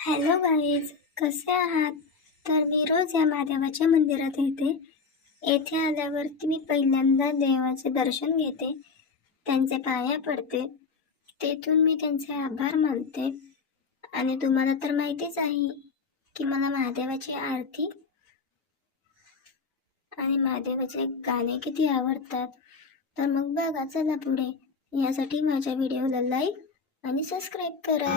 Hello guys, कसे आहात? तर मी रोज या महादेवाच्या मंदिरात येते. येथे आल्यावरती मी पहिल्यांदा देवाचे दर्शन घेते, त्यांचे पाया पडते. तेथून मी त्यांचे आभार मानते. आणि तुम्हाला तर माहितीच आहे की मला महादेवाची आरती आणि महादेवाचे गाणे किती आवडतात. तर मग बघा, चला पुढे. यासाठी माझ्या व्हिडिओला लाईक आणि सबस्क्राईब करा.